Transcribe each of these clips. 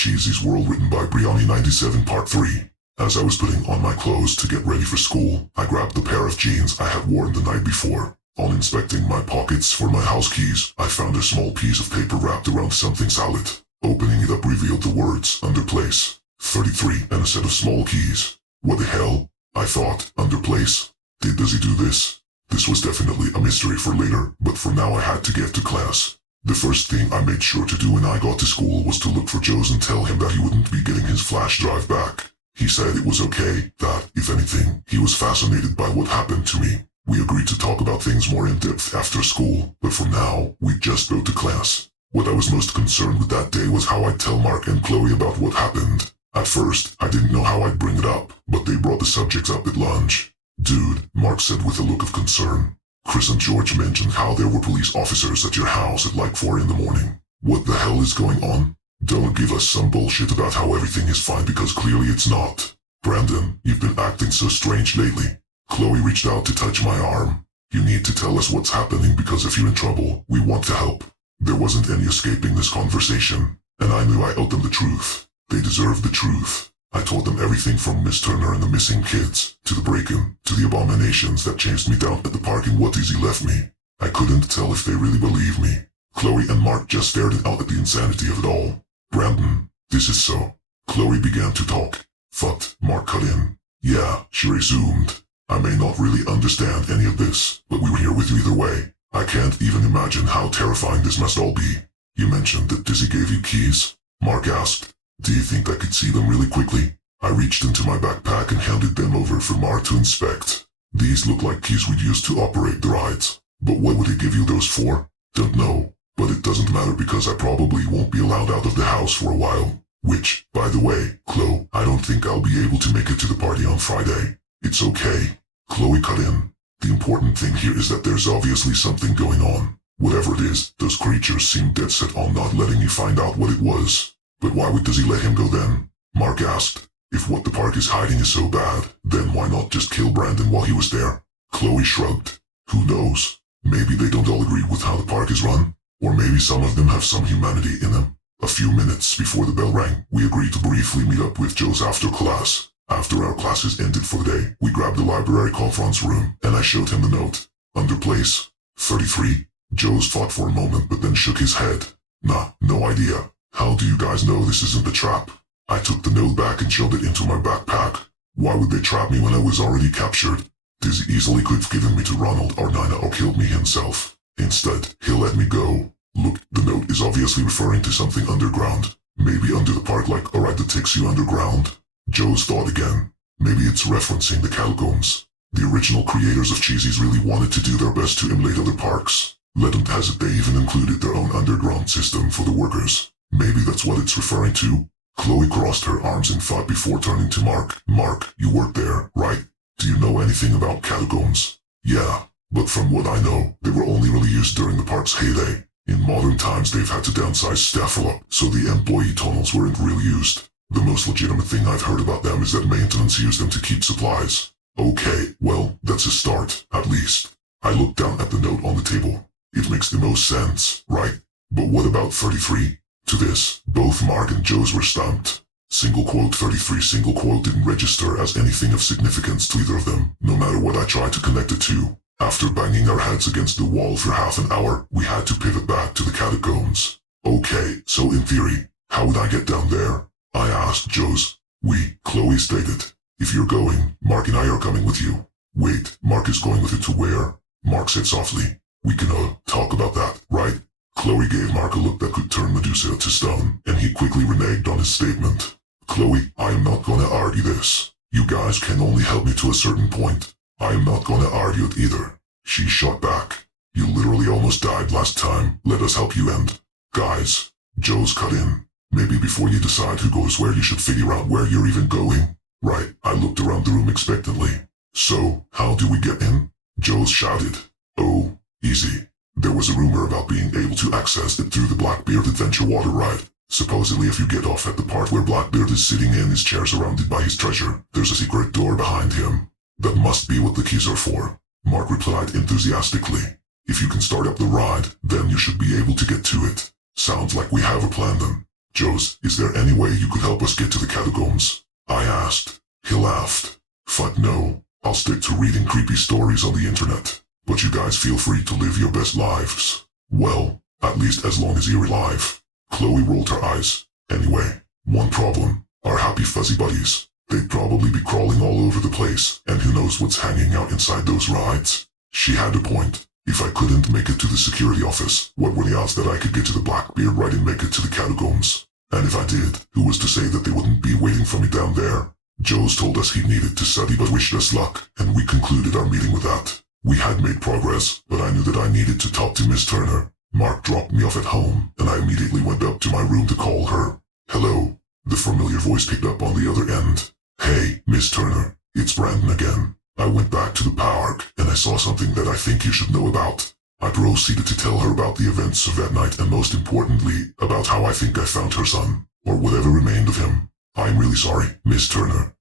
Cheesy's World, written by Brianni 97 Part 3. As I was putting on my clothes to get ready for school, I grabbed the pair of jeans I had worn the night before. On inspecting my pockets for my house keys, I found a small piece of paper wrapped around something solid. Opening it up revealed the words, "Under place 33, and a set of small keys. What the hell? I thought, under place? Does he do this? This was definitely a mystery for later, but for now I had to get to class. The first thing I made sure to do when I got to school was to look for Joe's and tell him that he wouldn't be getting his flash drive back. He said it was okay, that, if anything, he was fascinated by what happened to me. We agreed to talk about things more in depth after school, but for now, we'd just go to class. What I was most concerned with that day was how I'd tell Mark and Chloe about what happened. At first, I didn't know how I'd bring it up, but they brought the subject up at lunch. "Dude," Mark said with a look of concern. "Chris and George mentioned how there were police officers at your house at like 4 in the morning. What the hell is going on? Don't give us some bullshit about how everything is fine, because clearly it's not. Brandon, you've been acting so strange lately." Chloe reached out to touch my arm. "You need to tell us what's happening, because if you're in trouble, we want to help." There wasn't any escaping this conversation, and I knew I owed them the truth. They deserved the truth. I told them everything from Miss Turner and the missing kids, to the break-in, to the abominations that chased me down at the park and what Izzy left me. I couldn't tell if they really believed me. Chloe and Mark just stared out at the insanity of it all. "Brandon, this is so." Chloe began to talk. "Fucked," Mark cut in. "Yeah," she resumed. "I may not really understand any of this, but we were here with you either way. I can't even imagine how terrifying this must all be." "You mentioned that Dizzy gave you keys?" Mark asked. "Do you think I could see them really quickly?" I reached into my backpack and handed them over for Mark to inspect. "These look like keys we'd use to operate the rides. But what would he give you those for?" "Don't know. But it doesn't matter, because I probably won't be allowed out of the house for a while. Which, by the way, Chloe, I don't think I'll be able to make it to the party on Friday." "It's okay." Chloe cut in. "The important thing here is that there's obviously something going on. Whatever it is, those creatures seem dead set on not letting me find out what it was." "But why would Dizzy let him go then?" Mark asked. "If what the park is hiding is so bad, then why not just kill Brandon while he was there?" Chloe shrugged. "Who knows? Maybe they don't all agree with how the park is run. Or maybe some of them have some humanity in them." A few minutes before the bell rang, we agreed to briefly meet up with Joe's after class. After our classes ended for the day, we grabbed the library conference room, and I showed him the note. "Under place 33? Joe's thought for a moment, but then shook his head. "Nah, no idea. How do you guys know this isn't a trap?" I took the note back and shoved it into my backpack. Why would they trap me when I was already captured? Dizzy easily could have given me to Ronald or Nina or killed me himself. Instead, he'll let me go. Look, the note is obviously referring to something underground. Maybe under the park, like a ride that takes you underground. Joe's thought again. Maybe it's referencing the catacombs. The original creators of Cheesy's really wanted to do their best to emulate other parks. Legend has it they even included their own underground system for the workers. Maybe that's what it's referring to. Chloe crossed her arms in thought before turning to Mark. "Mark, you work there, right? Do you know anything about catacombs?" "Yeah, but from what I know, they were only really used during the park's heyday. In modern times they've had to downsize staff a lot, so the employee tunnels weren't really used. The most legitimate thing I've heard about them is that maintenance used them to keep supplies." "Okay, well, that's a start, at least." I looked down at the note on the table. "It makes the most sense, right? But what about 33? To this, both Mark and Joe's were stumped. Single quote 33 single quote didn't register as anything of significance to either of them, no matter what I tried to connect it to. After banging our heads against the wall for half an hour, we had to pivot back to the catacombs. "Okay, so in theory, how would I get down there?" I asked Joe's. Chloe stated. "If you're going, Mark and I are coming with you." "Wait, Mark is going with you to where?" Mark said softly. "We can, talk about that, right?" Chloe gave Mark a look that could turn Medusa to stone, and he quickly reneged on his statement. "Chloe, I am not gonna argue this. You guys can only help me to a certain point. I am not gonna argue it either." She shot back. "You literally almost died last time. Let us help you and—" "Guys," Joe's cut in. "Maybe before you decide who goes where, you should figure out where you're even going." "Right." I looked around the room expectantly. "So, how do we get in?" Joe's shouted. "Oh, easy. There was a rumor about being able to access it through the Blackbeard Adventure water ride. Supposedly if you get off at the part where Blackbeard is sitting in his chair surrounded by his treasure, there's a secret door behind him. That must be what the keys are for." Mark replied enthusiastically. "If you can start up the ride, then you should be able to get to it." "Sounds like we have a plan then." Joes, is there any way you could help us get to the catacombs? I asked. He laughed. Fuck no, I'll stick to reading creepy stories on the internet. But you guys feel free to live your best lives. Well, at least as long as you're alive. Chloe rolled her eyes. Anyway, one problem. Our happy fuzzy buddies. They'd probably be crawling all over the place, and who knows what's hanging out inside those rides. She had a point. If I couldn't make it to the security office, what were the odds that I could get to the Blackbeard ride and make it to the catacombs? And if I did, who was to say that they wouldn't be waiting for me down there? Joes told us he needed to study but wished us luck, and we concluded our meeting with that. We had made progress, but I knew that I needed to talk to Miss Turner. Mark dropped me off at home, and I immediately went up to my room to call her. Hello. The familiar voice picked up on the other end. Hey, Miss Turner, it's Brandon again. I went back to the park, and I saw something that I think you should know about. I proceeded to tell her about the events of that night and most importantly, about how I think I found her son, or whatever remained of him. I'm really sorry, Miss Turner.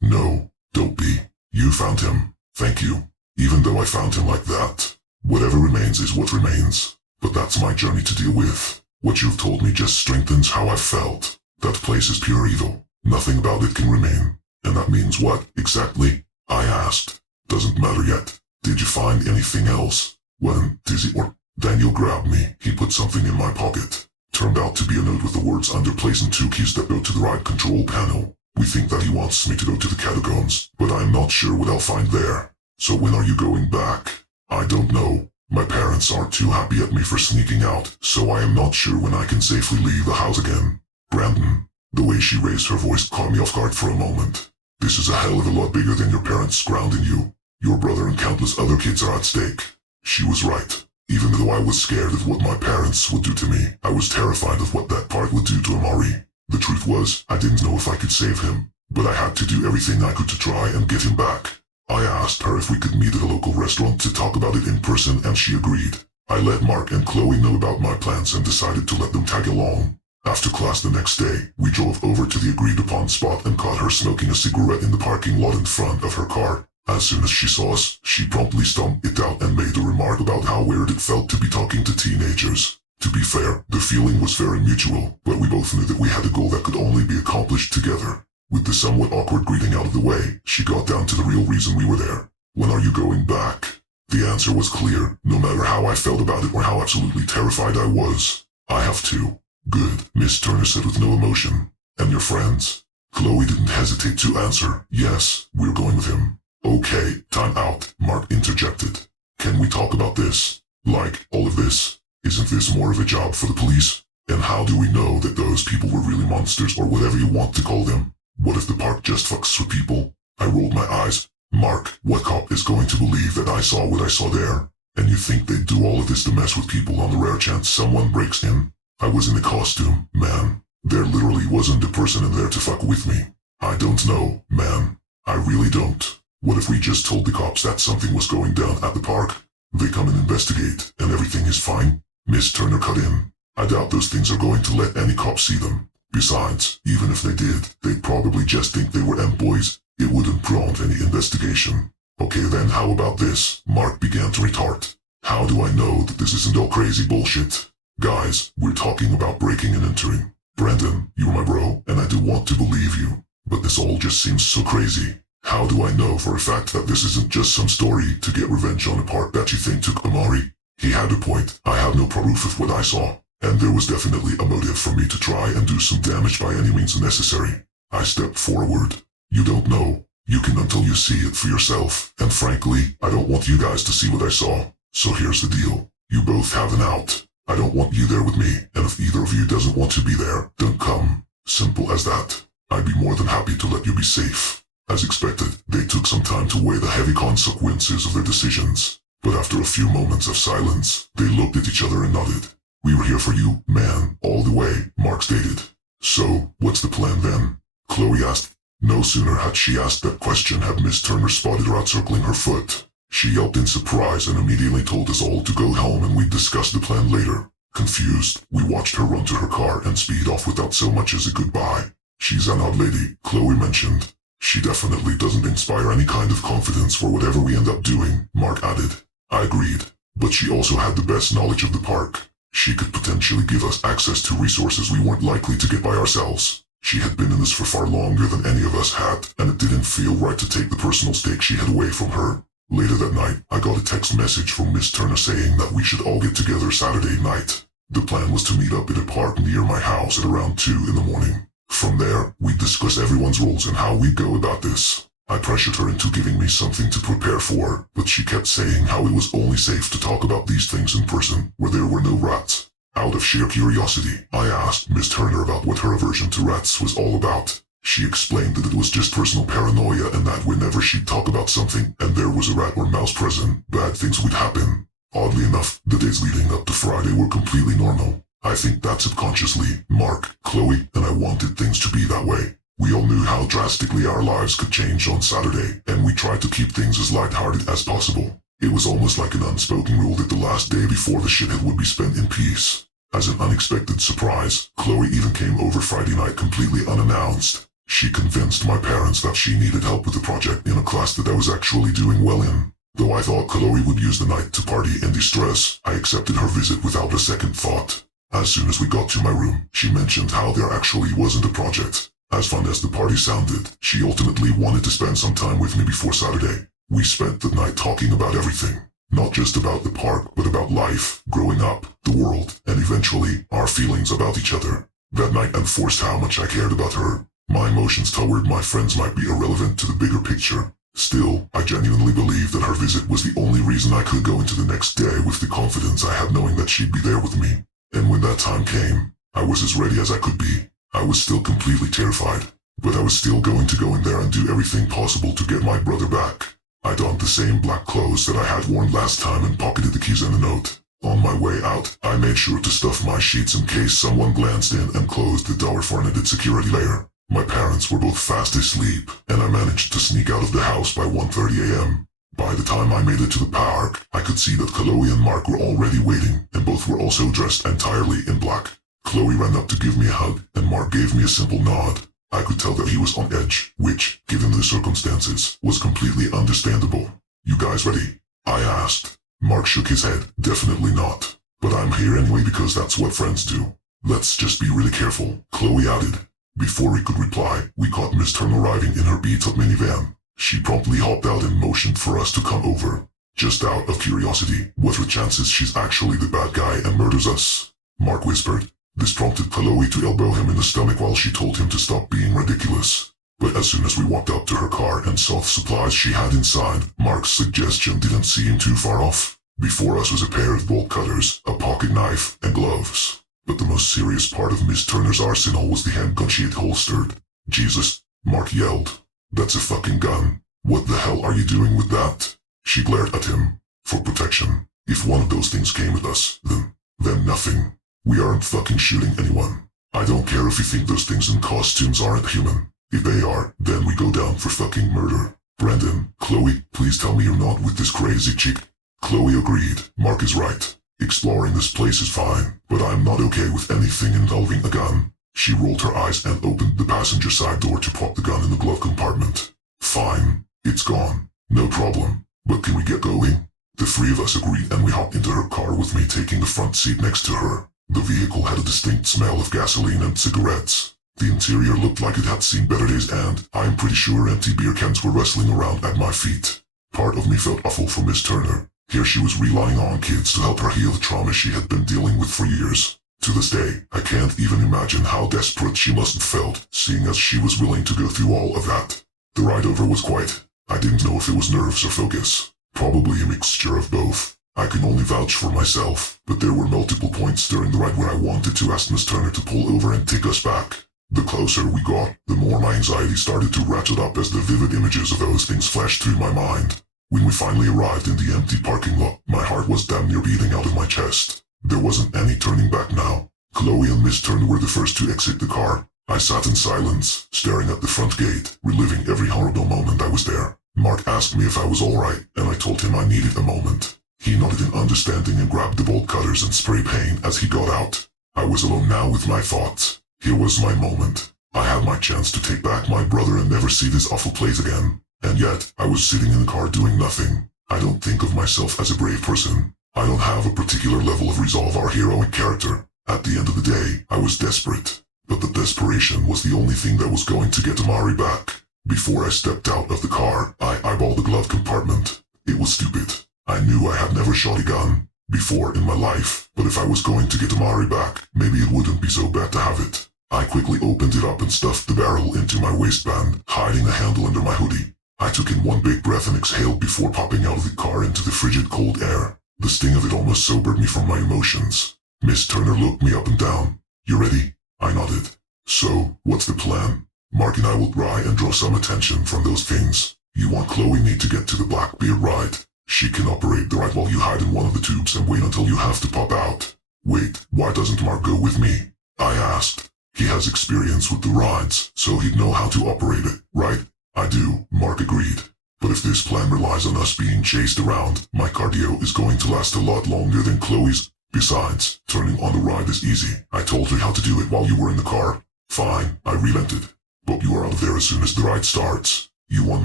No, don't be. You found him. Thank you. Even though I found him like that. Whatever remains is what remains. But that's my journey to deal with. What you've told me just strengthens how I've felt. That place is pure evil. Nothing about it can remain. And that means what, exactly? I asked. Doesn't matter yet. Did you find anything else? When Dizzy or Daniel grabbed me, he put something in my pocket. Turned out to be a note with the words under place and 2 keys that go to the ride control panel. We think that he wants me to go to the catacombs, but I'm not sure what I'll find there. So when are you going back? I don't know. My parents aren't too happy at me for sneaking out, so I am not sure when I can safely leave the house again. Brandon. The way she raised her voice caught me off guard for a moment. This is a hell of a lot bigger than your parents grounding you. Your brother and countless other kids are at stake. She was right. Even though I was scared of what my parents would do to me, I was terrified of what that part would do to Amari. The truth was, I didn't know if I could save him, but I had to do everything I could to try and get him back. I asked her if we could meet at a local restaurant to talk about it in person and she agreed. I let Mark and Chloe know about my plans and decided to let them tag along. After class the next day, we drove over to the agreed upon spot and caught her smoking a cigarette in the parking lot in front of her car. As soon as she saw us, she promptly stomped it out and made a remark about how weird it felt to be talking to teenagers. To be fair, the feeling was very mutual, but we both knew that we had a goal that could only be accomplished together. With the somewhat awkward greeting out of the way, she got down to the real reason we were there. When are you going back? The answer was clear, no matter how I felt about it or how absolutely terrified I was. I have to. Good, Miss Turner said with no emotion. And your friends? Chloe didn't hesitate to answer. Yes, we're going with him. Okay, time out, Mark interjected. Can we talk about this? Like, all of this? Isn't this more of a job for the police? And how do we know that those people were really monsters or whatever you want to call them? What if the park just fucks with people? I rolled my eyes. Mark, what cop is going to believe that I saw what I saw there? And you think they'd do all of this to mess with people on the rare chance someone breaks in? I was in a costume, man. There literally wasn't a person in there to fuck with me. I don't know, man. I really don't. What if we just told the cops that something was going down at the park? They come and investigate, and everything is fine? Miss Turner cut in. I doubt those things are going to let any cop see them. Besides, even if they did, they'd probably just think they were boys. It wouldn't prompt any investigation. Okay then, how about this? Mark began to retort. How do I know that this isn't all crazy bullshit? Guys, we're talking about breaking and entering. Brandon, you're my bro, and I do want to believe you. But this all just seems so crazy. How do I know for a fact that this isn't just some story to get revenge on a part that you think took Amari? He had a point. I have no proof of what I saw. And there was definitely a motive for me to try and do some damage by any means necessary. I stepped forward. You don't know. You can until you see it for yourself. And frankly, I don't want you guys to see what I saw. So here's the deal. You both have an out. I don't want you there with me, and if either of you doesn't want to be there, don't come. Simple as that. I'd be more than happy to let you be safe. As expected, they took some time to weigh the heavy consequences of their decisions. But after a few moments of silence, they looked at each other and nodded. We were here for you, man, all the way, Mark stated. So, what's the plan then? Chloe asked. No sooner had she asked that question had Miss Turner spotted her out circling her foot. She yelped in surprise and immediately told us all to go home and we'd discuss the plan later. Confused, we watched her run to her car and speed off without so much as a goodbye. She's an odd lady, Chloe mentioned. She definitely doesn't inspire any kind of confidence for whatever we end up doing, Mark added. I agreed, but she also had the best knowledge of the park. She could potentially give us access to resources we weren't likely to get by ourselves. She had been in this for far longer than any of us had, and it didn't feel right to take the personal stake she had away from her. Later that night, I got a text message from Miss Turner saying that we should all get together Saturday night. The plan was to meet up in a park near my house at around 2 in the morning. From there, we'd discuss everyone's roles and how we'd go about this. I pressured her into giving me something to prepare for, but she kept saying how it was only safe to talk about these things in person, where there were no rats. Out of sheer curiosity, I asked Miss Turner about what her aversion to rats was all about. She explained that it was just personal paranoia and that whenever she'd talk about something and there was a rat or mouse present, bad things would happen. Oddly enough, the days leading up to Friday were completely normal. I think that subconsciously, Mark, Chloe, and I wanted things to be that way. We all knew how drastically our lives could change on Saturday, and we tried to keep things as lighthearted as possible. It was almost like an unspoken rule that the last day before the shithead would be spent in peace. As an unexpected surprise, Chloe even came over Friday night completely unannounced. She convinced my parents that she needed help with a project in a class that I was actually doing well in. Though I thought Chloe would use the night to party and distress, I accepted her visit without a second thought. As soon as we got to my room, she mentioned how there actually wasn't a project. As fun as the party sounded, she ultimately wanted to spend some time with me before Saturday. We spent the night talking about everything. Not just about the park, but about life, growing up, the world, and eventually, our feelings about each other. That night enforced how much I cared about her. My emotions toward my friends might be irrelevant to the bigger picture. Still, I genuinely believed that her visit was the only reason I could go into the next day with the confidence I had knowing that she'd be there with me. And when that time came, I was as ready as I could be. I was still completely terrified, but I was still going to go in there and do everything possible to get my brother back. I donned the same black clothes that I had worn last time and pocketed the keys and a note. On my way out, I made sure to stuff my sheets in case someone glanced in and closed the door for an added security layer. My parents were both fast asleep, and I managed to sneak out of the house by 1:30 a.m. By the time I made it to the park, I could see that Chloe and Mark were already waiting, and both were also dressed entirely in black. Chloe ran up to give me a hug, and Mark gave me a simple nod. I could tell that he was on edge, which, given the circumstances, was completely understandable. "You guys ready?" I asked. Mark shook his head. "Definitely not. But I'm here anyway because that's what friends do. Let's just be really careful," Chloe added. Before he could reply, we caught Miss Turner arriving in her beat-up minivan. She promptly hopped out and motioned for us to come over. "Just out of curiosity, what are the chances she's actually the bad guy and murders us?" Mark whispered. This prompted Chloe to elbow him in the stomach while she told him to stop being ridiculous. But as soon as we walked up to her car and saw the supplies she had inside, Mark's suggestion didn't seem too far off. Before us was a pair of bolt cutters, a pocket knife, and gloves. But the most serious part of Miss Turner's arsenal was the handgun she had holstered. "Jesus," Mark yelled. "That's a fucking gun. What the hell are you doing with that?" She glared at him. "For protection. If one of those things came with us, then nothing. We aren't fucking shooting anyone. I don't care if you think those things in costumes aren't human. If they are, then we go down for fucking murder. Brandon, Chloe, please tell me you're not with this crazy chick." Chloe agreed. Mark is right. Exploring this place is fine, but I'm not okay with anything involving a gun. She rolled her eyes and opened the passenger side door to pop the gun in the glove compartment. "Fine. It's gone. No problem. But can we get going?" The three of us agreed and we hopped into her car with me taking the front seat next to her. The vehicle had a distinct smell of gasoline and cigarettes. The interior looked like it had seen better days and, I'm pretty sure empty beer cans were wrestling around at my feet. Part of me felt awful for Miss Turner. Here she was relying on kids to help her heal the trauma she had been dealing with for years. To this day, I can't even imagine how desperate she must have felt, seeing as she was willing to go through all of that. The ride over was quiet. I didn't know if it was nerves or focus. Probably a mixture of both. I can only vouch for myself, but there were multiple points during the ride where I wanted to ask Miss Turner to pull over and take us back. The closer we got, the more my anxiety started to ratchet up as the vivid images of those things flashed through my mind. When we finally arrived in the empty parking lot, my heart was damn near beating out of my chest. There wasn't any turning back now. Chloe and Miss Turner were the first to exit the car. I sat in silence, staring at the front gate, reliving every horrible moment I was there. Mark asked me if I was alright, and I told him I needed a moment. He nodded in understanding and grabbed the bolt cutters and spray paint as he got out. I was alone now with my thoughts. Here was my moment. I had my chance to take back my brother and never see this awful place again. And yet, I was sitting in the car doing nothing. I don't think of myself as a brave person. I don't have a particular level of resolve our heroic character. At the end of the day, I was desperate. But the desperation was the only thing that was going to get Amari back. Before I stepped out of the car, I eyeballed the glove compartment. It was stupid. I knew I had never shot a gun before in my life, but if I was going to get Amari back, maybe it wouldn't be so bad to have it. I quickly opened it up and stuffed the barrel into my waistband, hiding the handle under my hoodie. I took in one big breath and exhaled before popping out of the car into the frigid cold air. The sting of it almost sobered me from my emotions. Miss Turner looked me up and down. "You ready?" I nodded. "So, what's the plan?" "Mark and I will try and draw some attention from those things. You want Chloe me to get to the Blackbeard, right? She can operate the ride while you hide in one of the tubes and wait until you have to pop out." "Wait, why doesn't Mark go with me?" I asked. "He has experience with the rides, so he'd know how to operate it, right?" "I do," Mark agreed. "But if this plan relies on us being chased around, my cardio is going to last a lot longer than Chloe's. Besides, turning on the ride is easy. I told her how to do it while you were in the car." "Fine," I relented. "But you are out of there as soon as the ride starts. You want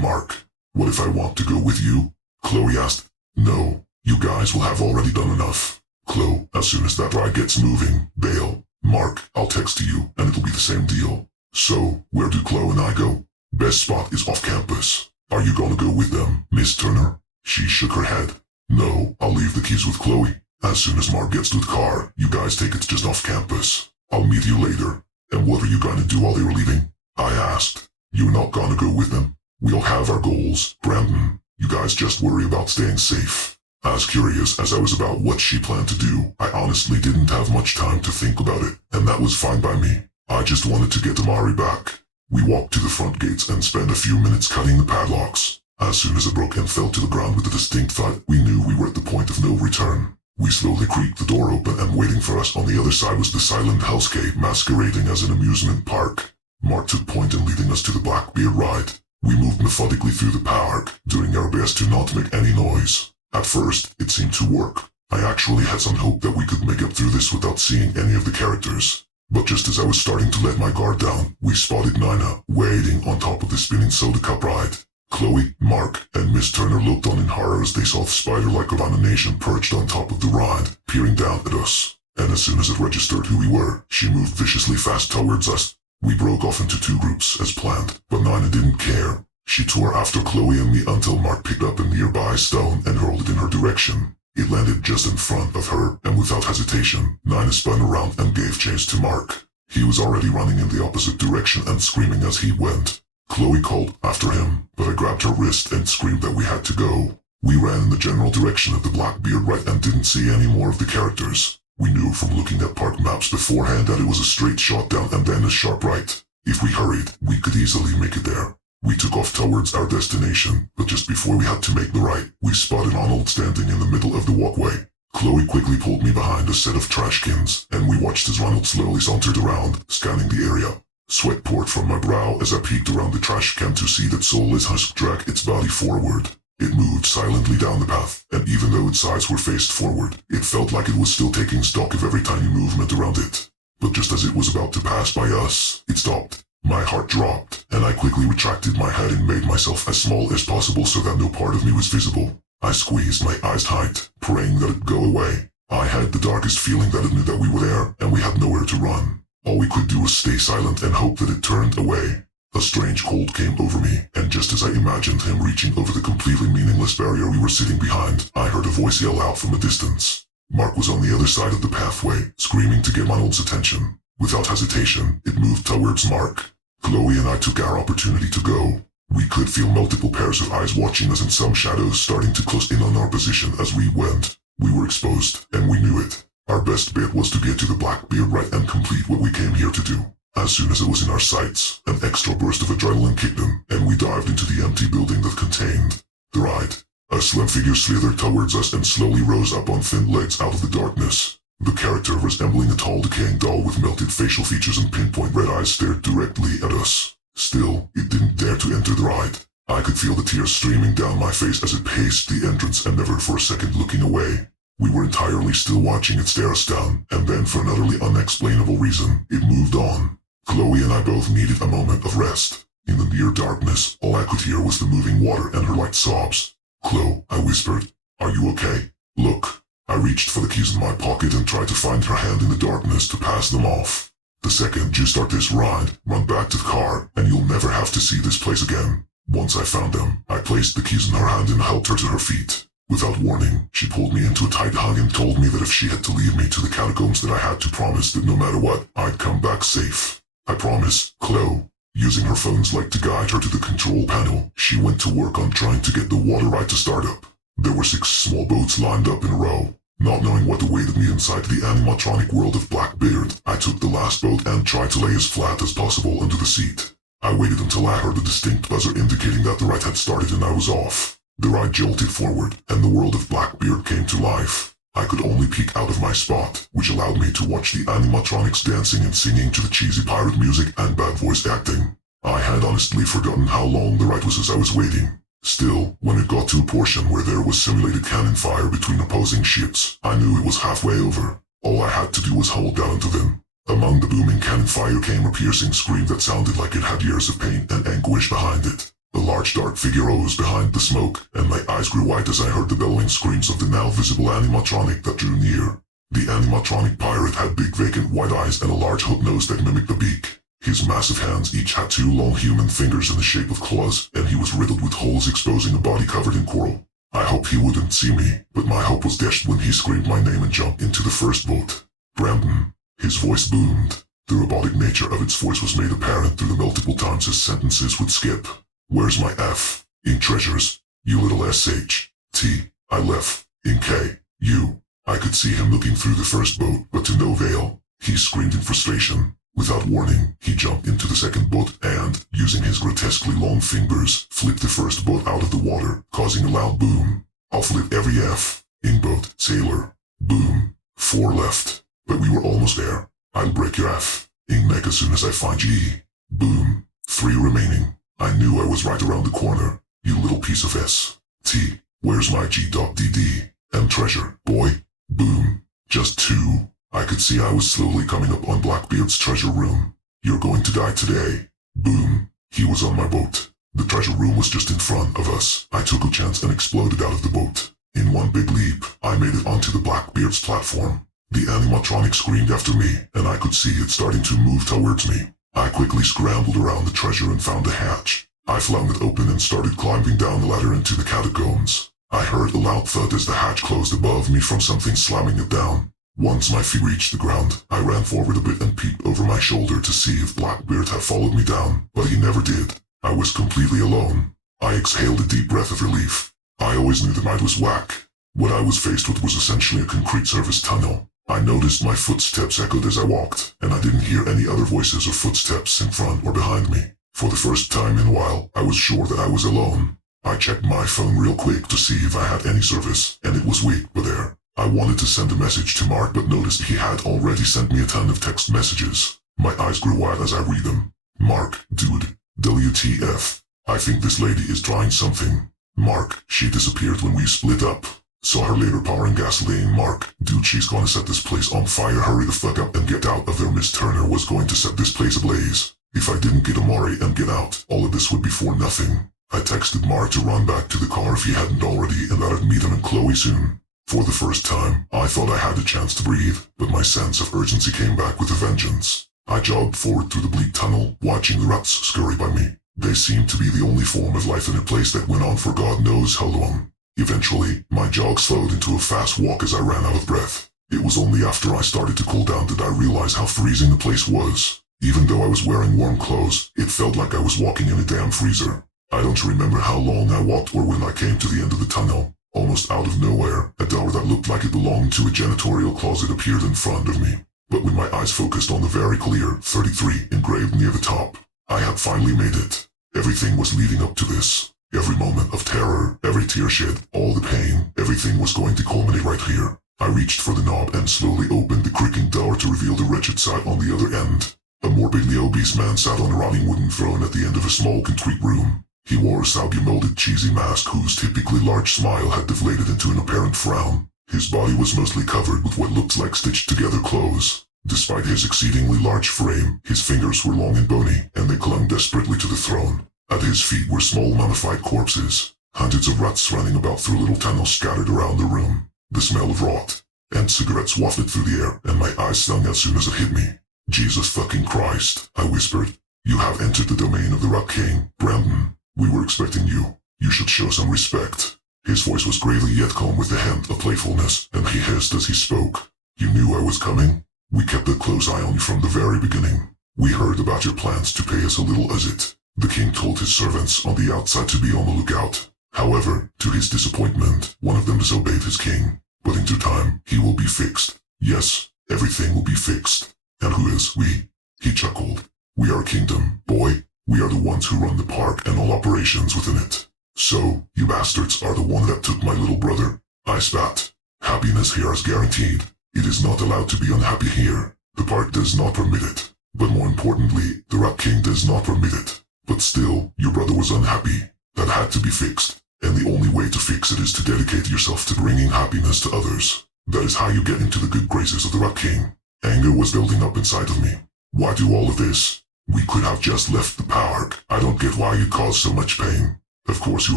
Mark." "What if I want to go with you?" Chloe asked. "No, you guys will have already done enough. Chloe, as soon as that ride gets moving, bail. Mark, I'll text you, and it'll be the same deal." "So, where do Chloe and I go?" "Best spot is off campus. Are you gonna go with them, Miss Turner?" She shook her head. "No, I'll leave the keys with Chloe. As soon as Mark gets to the car, you guys take it just off campus. I'll meet you later." "And what are you gonna do while they were leaving?" I asked. "You're not gonna go with them? We all have our goals, Brandon. You guys just worry about staying safe." As curious as I was about what she planned to do, I honestly didn't have much time to think about it, and that was fine by me. I just wanted to get Amari back. We walked to the front gates and spent a few minutes cutting the padlocks. As soon as it broke and fell to the ground with a distinct thud, we knew we were at the point of no return. We slowly creaked the door open, and waiting for us on the other side was the silent hellscape masquerading as an amusement park. Mark took point in leading us to the Blackbeard ride. We moved methodically through the park, doing our best to not make any noise. At first, it seemed to work. I actually had some hope that we could make it through this without seeing any of the characters. But just as I was starting to let my guard down, we spotted Nina, waiting on top of the spinning soda cup ride. Chloe, Mark, and Miss Turner looked on in horror as they saw the spider-like abomination perched on top of the ride, peering down at us. And as soon as it registered who we were, she moved viciously fast towards us. We broke off into two groups as planned, but Nina didn't care. She tore after Chloe and me until Mark picked up a nearby stone and hurled it in her direction. It landed just in front of her, and without hesitation, Nina spun around and gave chase to Mark. He was already running in the opposite direction and screaming as he went. Chloe called after him, but I grabbed her wrist and screamed that we had to go. We ran in the general direction of the Blackbeard ride and didn't see any more of the characters. We knew from looking at park maps beforehand that it was a straight shot down and then a sharp right. If we hurried, we could easily make it there. We took off towards our destination, but just before we had to make the right, we spotted Arnold standing in the middle of the walkway. Chloe quickly pulled me behind a set of trash cans, and we watched as Ronald slowly sauntered around, scanning the area. Sweat poured from my brow as I peeked around the trash can to see that soulless husk dragged its body forward. It moved silently down the path, and even though its eyes were faced forward, it felt like it was still taking stock of every tiny movement around it. But just as it was about to pass by us, it stopped. My heart dropped, and I quickly retracted my head and made myself as small as possible so that no part of me was visible. I squeezed my eyes tight, praying that it'd go away. I had the darkest feeling that it knew that we were there, and we had nowhere to run. All we could do was stay silent and hope that it turned away. A strange cold came over me, and just as I imagined him reaching over the completely meaningless barrier we were sitting behind, I heard a voice yell out from a distance. Mark was on the other side of the pathway, screaming to get Ronald's attention. Without hesitation, it moved towards Mark. Chloe and I took our opportunity to go. We could feel multiple pairs of eyes watching us and some shadows starting to close in on our position as we went. We were exposed, and we knew it. Our best bet was to get to the Blackbeard right and complete what we came here to do. As soon as it was in our sights, an extra burst of adrenaline kicked in, and we dived into the empty building that contained the ride. A slim figure slithered towards us and slowly rose up on thin legs out of the darkness. The character, resembling a tall decaying doll with melted facial features and pinpoint red eyes, stared directly at us. Still, it didn't dare to enter the ride. I could feel the tears streaming down my face as it paced the entrance and never for a second looking away. We were entirely still watching it stare us down, and then for an utterly unexplainable reason, it moved on. Chloe and I both needed a moment of rest. In the near darkness, all I could hear was the moving water and her light sobs. "Chloe," I whispered, "are you okay? Look." I reached for the keys in my pocket and tried to find her hand in the darkness to pass them off. The second you start this ride, run back to the car, and you'll never have to see this place again. Once I found them, I placed the keys in her hand and helped her to her feet. Without warning, she pulled me into a tight hug and told me that if she had to lead me to the catacombs that I had to promise that no matter what, I'd come back safe. I promise, Chloe. Using her phone's light to guide her to the control panel, she went to work on trying to get the water right to start up. There were 6 small boats lined up in a row. Not knowing what awaited me inside the animatronic world of Blackbeard, I took the last boat and tried to lay as flat as possible under the seat. I waited until I heard a distinct buzzer indicating that the ride had started and I was off. The ride jolted forward, and the world of Blackbeard came to life. I could only peek out of my spot, which allowed me to watch the animatronics dancing and singing to the cheesy pirate music and bad voice acting. I had honestly forgotten how long the ride was as I was waiting. Still, when it got to a portion where there was simulated cannon fire between opposing ships, I knew it was halfway over. All I had to do was hold down to them. Among the booming cannon fire came a piercing scream that sounded like it had years of pain and anguish behind it. A large dark figure rose behind the smoke, and my eyes grew wide as I heard the bellowing screams of the now visible animatronic that drew near. The animatronic pirate had big vacant white eyes and a large hook nose that mimicked a beak. His massive hands each had 2 long human fingers in the shape of claws, and he was riddled with holes exposing a body covered in coral. I hoped he wouldn't see me, but my hope was dashed when he screamed my name and jumped into the first boat. Brandon. His voice boomed. The robotic nature of its voice was made apparent through the multiple times his sentences would skip. Where's my F? In treasures. You little SH. T. I left. In K. U. I could see him looking through the first boat, but to no avail. He screamed in frustration. Without warning, he jumped into the second boat and, using his grotesquely long fingers, flipped the first boat out of the water, causing a loud boom. I'll flip every F. In boat, sailor. Boom. 4 left. But we were almost there. I'll break your F. In neck as soon as I find G. Boom. 3 remaining. I knew I was right around the corner. You little piece of S. T. Where's my G.DD? M treasure, boy. Boom. Just 2. I could see I was slowly coming up on Blackbeard's treasure room. You're going to die today. Boom. He was on my boat. The treasure room was just in front of us. I took a chance and exploded out of the boat. In one big leap, I made it onto the Blackbeard's platform. The animatronic screamed after me, and I could see it starting to move towards me. I quickly scrambled around the treasure and found a hatch. I flung it open and started climbing down the ladder into the catacombs. I heard a loud thud as the hatch closed above me from something slamming it down. Once my feet reached the ground, I ran forward a bit and peeked over my shoulder to see if Blackbeard had followed me down, but he never did. I was completely alone. I exhaled a deep breath of relief. I always knew the night was whack. What I was faced with was essentially a concrete service tunnel. I noticed my footsteps echoed as I walked, and I didn't hear any other voices or footsteps in front or behind me. For the first time in a while, I was sure that I was alone. I checked my phone real quick to see if I had any service, and it was weak but there. I wanted to send a message to Mark but noticed he had already sent me a ton of text messages. My eyes grew wide as I read them. Mark, dude. WTF. I think this lady is trying something. Mark, she disappeared when we split up. Saw her later pouring gasoline. Mark, dude, she's gonna set this place on fire. Hurry the fuck up and get out of there. Miss Turner was going to set this place ablaze. If I didn't get Amari and get out, all of this would be for nothing. I texted Mark to run back to the car if he hadn't already and that I'd meet him and Chloe soon. For the first time, I thought I had a chance to breathe, but my sense of urgency came back with a vengeance. I jogged forward through the bleak tunnel, watching the rats scurry by me. They seemed to be the only form of life in a place that went on for God knows how long. Eventually, my jog slowed into a fast walk as I ran out of breath. It was only after I started to cool down that I realized how freezing the place was. Even though I was wearing warm clothes, it felt like I was walking in a damn freezer. I don't remember how long I walked or when I came to the end of the tunnel. Almost out of nowhere, a door that looked like it belonged to a janitorial closet appeared in front of me. But when my eyes focused on the very clear 33 engraved near the top, I had finally made it. Everything was leading up to this. Every moment of terror, every tear shed, all the pain, everything was going to culminate right here. I reached for the knob and slowly opened the creaking door to reveal the wretched sight on the other end. A morbidly obese man sat on a rotting wooden throne at the end of a small concrete room. He wore a soggy molded cheesy mask whose typically large smile had deflated into an apparent frown. His body was mostly covered with what looked like stitched together clothes. Despite his exceedingly large frame, his fingers were long and bony, and they clung desperately to the throne. At his feet were small mummified corpses. Hundreds of rats running about through little tunnels scattered around the room. The smell of rot and cigarettes wafted through the air, and my eyes stung as soon as it hit me. Jesus fucking Christ, I whispered. You have entered the domain of the Rat King, Brandon. We were expecting you. You should show some respect. His voice was gravely yet calm with a hint of playfulness, and he hissed as he spoke. You knew I was coming? We kept a close eye on you from the very beginning. We heard about your plans to pay us a little as it. The king told his servants on the outside to be on the lookout. However, to his disappointment, one of them disobeyed his king. But in due time, he will be fixed. Yes, everything will be fixed. And who is we? He chuckled. We are a kingdom, boy. We are the ones who run the park and all operations within it. So, you bastards are the one that took my little brother. I spat. Happiness here is guaranteed. It is not allowed to be unhappy here. The park does not permit it. But more importantly, the Rat King does not permit it. But still, your brother was unhappy. That had to be fixed. And the only way to fix it is to dedicate yourself to bringing happiness to others. That is how you get into the good graces of the Rat King. Anger was building up inside of me. Why do all of this? We could have just left the park. I don't get why you caused so much pain. Of course you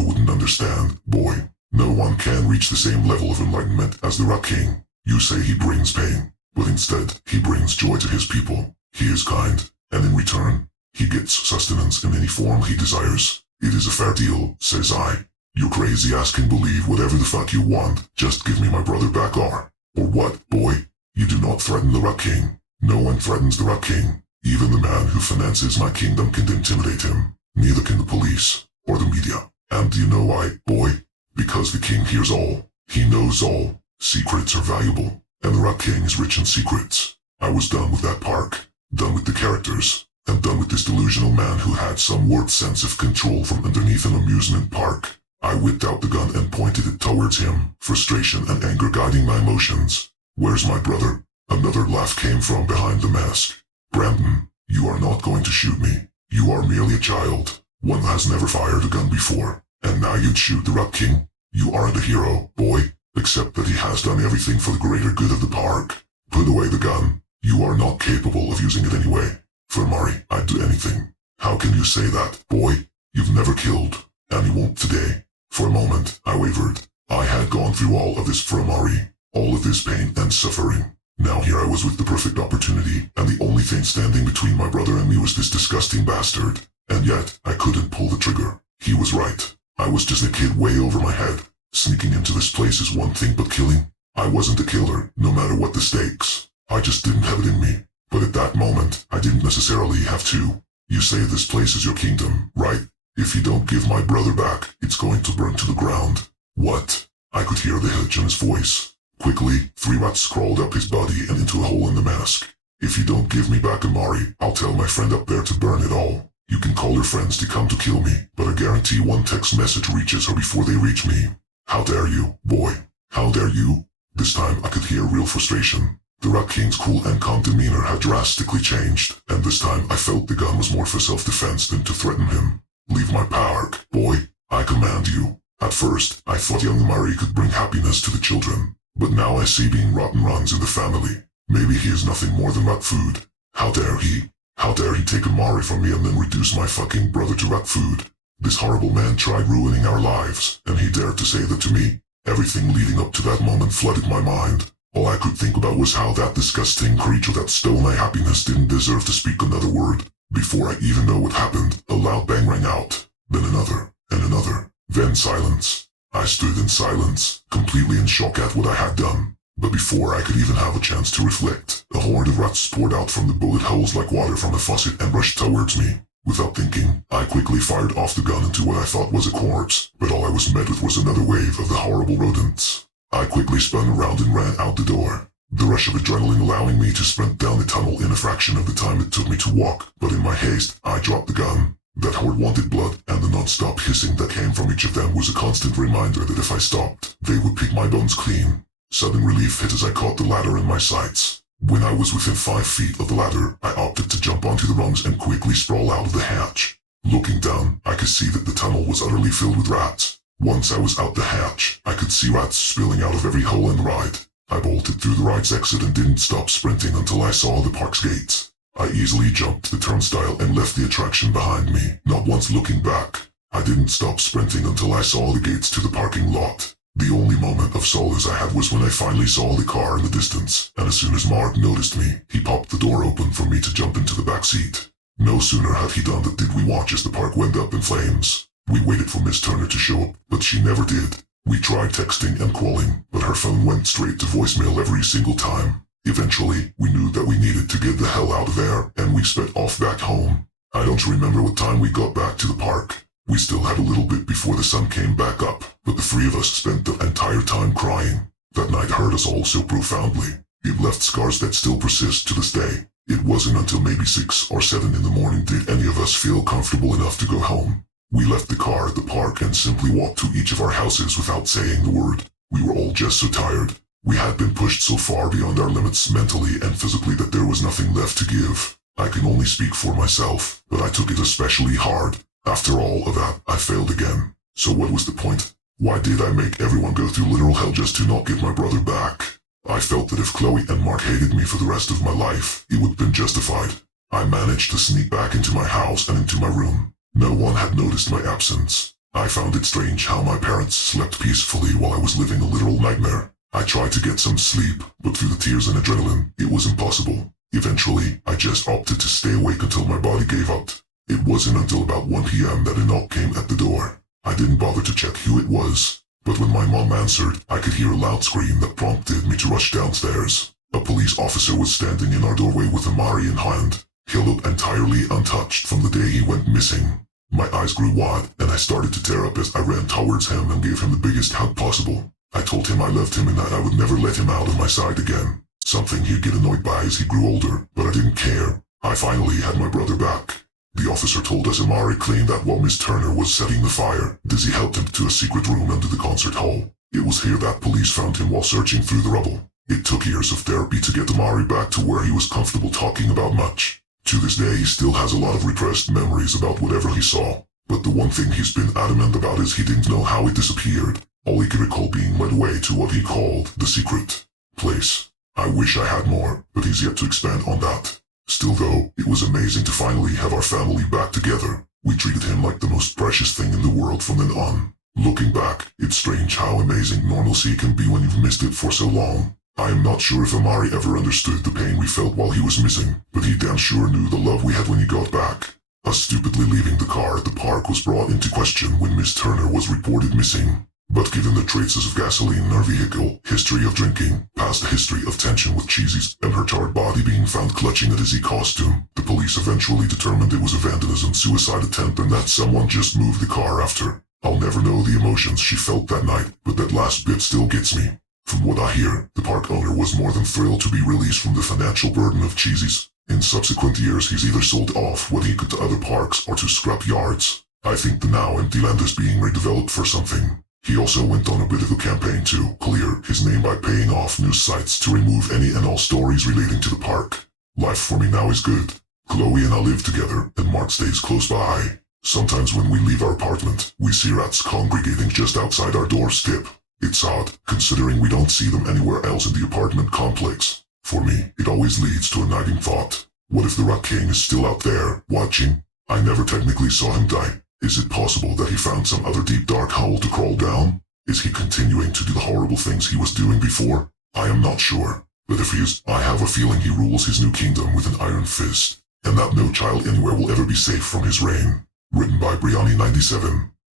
wouldn't understand, boy. No one can reach the same level of enlightenment as the Rat King. You say he brings pain, but instead, he brings joy to his people. He is kind, and in return, he gets sustenance in any form he desires. It is a fair deal, says I. You crazy ass can believe whatever the fuck you want. Just give me my brother back or what, boy? You do not threaten the Rat King. No one threatens the Rat King. Even the man who finances my kingdom can intimidate him. Neither can the police, or the media. And do you know why, boy? Because the king hears all. He knows all. Secrets are valuable, and the Rat King is rich in secrets. I was done with that park, done with the characters, and done with this delusional man who had some warped sense of control from underneath an amusement park. I whipped out the gun and pointed it towards him, frustration and anger guiding my emotions. Where's my brother? Another laugh came from behind the mask. Brandon, you are not going to shoot me. You are merely a child, one that has never fired a gun before, and now you'd shoot the Rat King? You aren't a hero, boy, except that he has done everything for the greater good of the park. Put away the gun. You are not capable of using it anyway. For Mari, I'd do anything. How can you say that, boy? You've never killed, and you won't today. For a moment, I wavered. I had gone through all of this for Mari, all of this pain and suffering. Now here I was with the perfect opportunity, and the only thing standing between my brother and me was this disgusting bastard. And yet, I couldn't pull the trigger. He was right. I was just a kid way over my head. Sneaking into this place is one thing, but killing? I wasn't a killer, no matter what the stakes. I just didn't have it in me. But at that moment, I didn't necessarily have to. You say this place is your kingdom, right? If you don't give my brother back, it's going to burn to the ground. What? I could hear the hitch in his voice. Quickly, 3 rats crawled up his body and into a hole in the mask. If you don't give me back Amari, I'll tell my friend up there to burn it all. You can call your friends to come to kill me, but I guarantee one text message reaches her before they reach me. How dare you, boy? How dare you? This time I could hear real frustration. The Rat King's cool and calm demeanor had drastically changed, and this time I felt the gun was more for self-defense than to threaten him. Leave my park, boy. I command you. At first, I thought young Amari could bring happiness to the children, but now I see being rotten runs in the family. Maybe he is nothing more than rat food. How dare he? How dare he take Amari from me and then reduce my fucking brother to rat food? This horrible man tried ruining our lives, and he dared to say that to me. Everything leading up to that moment flooded my mind. All I could think about was how that disgusting creature that stole my happiness didn't deserve to speak another word. Before I even know what happened, a loud bang rang out. Then another, and another. Then silence. I stood in silence, completely in shock at what I had done. But before I could even have a chance to reflect, a horde of rats poured out from the bullet holes like water from a faucet and rushed towards me. Without thinking, I quickly fired off the gun into what I thought was a corpse, but all I was met with was another wave of the horrible rodents. I quickly spun around and ran out the door, the rush of adrenaline allowing me to sprint down the tunnel in a fraction of the time it took me to walk, but in my haste, I dropped the gun. That horde wanted blood, and the non-stop hissing that came from each of them was a constant reminder that if I stopped, they would pick my bones clean. Sudden relief hit as I caught the ladder in my sights. When I was within 5 feet of the ladder, I opted to jump onto the rungs and quickly sprawl out of the hatch. Looking down, I could see that the tunnel was utterly filled with rats. Once I was out the hatch, I could see rats spilling out of every hole in the ride. I bolted through the ride's exit and didn't stop sprinting until I saw the park's gates. I easily jumped the turnstile and left the attraction behind me, not once looking back. I didn't stop sprinting until I saw the gates to the parking lot. The only moment of solace I had was when I finally saw the car in the distance, and as soon as Mark noticed me, he popped the door open for me to jump into the back seat. No sooner had he done that did we watch as the park went up in flames. We waited for Miss Turner to show up, but she never did. We tried texting and calling, but her phone went straight to voicemail every single time. Eventually, we knew that we needed to get the hell out of there, and we sped off back home. I don't remember what time we got back to the park. We still had a little bit before the sun came back up, but the three of us spent the entire time crying. That night hurt us all so profoundly. It left scars that still persist to this day. It wasn't until maybe 6 or 7 in the morning did any of us feel comfortable enough to go home. We left the car at the park and simply walked to each of our houses without saying the word. We were all just so tired. We had been pushed so far beyond our limits mentally and physically that there was nothing left to give. I can only speak for myself, but I took it especially hard. After all of that, I failed again. So what was the point? Why did I make everyone go through literal hell just to not get my brother back? I felt that if Chloe and Mark hated me for the rest of my life, it would have been justified. I managed to sneak back into my house and into my room. No one had noticed my absence. I found it strange how my parents slept peacefully while I was living a literal nightmare. I tried to get some sleep, but through the tears and adrenaline, it was impossible. Eventually, I just opted to stay awake until my body gave up. It wasn't until about 1 p.m. that a knock came at the door. I didn't bother to check who it was, but when my mom answered, I could hear a loud scream that prompted me to rush downstairs. A police officer was standing in our doorway with Amari in hand. He looked entirely untouched from the day he went missing. My eyes grew wide, and I started to tear up as I ran towards him and gave him the biggest hug possible. I told him I loved him and that I would never let him out of my sight again. Something he'd get annoyed by as he grew older, but I didn't care. I finally had my brother back. The officer told us Amari claimed that while Miss Turner was setting the fire, Dizzy helped him to a secret room under the concert hall. It was here that police found him while searching through the rubble. It took years of therapy to get Amari back to where he was comfortable talking about much. To this day, he still has a lot of repressed memories about whatever he saw. But the one thing he's been adamant about is he didn't know how it disappeared. All he could recall being led away to what he called the secret place. I wish I had more, but he's yet to expand on that. Still though, it was amazing to finally have our family back together. We treated him like the most precious thing in the world from then on. Looking back, it's strange how amazing normalcy can be when you've missed it for so long. I am not sure if Amari ever understood the pain we felt while he was missing, but he damn sure knew the love we had when he got back. Us stupidly leaving the car at the park was brought into question when Miss Turner was reported missing. But given the traces of gasoline in her vehicle, history of drinking, past history of tension with Cheesy's, and her charred body being found clutching a Dizzy costume, the police eventually determined it was a vandalism suicide attempt and that someone just moved the car after. I'll never know the emotions she felt that night, but that last bit still gets me. From what I hear, the park owner was more than thrilled to be released from the financial burden of Cheesy's. In subsequent years he's either sold off what he could to other parks or to scrap yards. I think the now empty land is being redeveloped for something. He also went on a bit of a campaign to clear his name by paying off news sites to remove any and all stories relating to the park. Life for me now is good. Chloe and I live together, and Mark stays close by. Sometimes when we leave our apartment, we see rats congregating just outside our doorstep. It's odd, considering we don't see them anywhere else in the apartment complex. For me, it always leads to a nagging thought. What if the Rat King is still out there, watching? I never technically saw him die. Is it possible that he found some other deep dark hole to crawl down? Is he continuing to do the horrible things he was doing before? I am not sure. But if he is, I have a feeling he rules his new kingdom with an iron fist, and that no child anywhere will ever be safe from his reign. Written by Brianni97.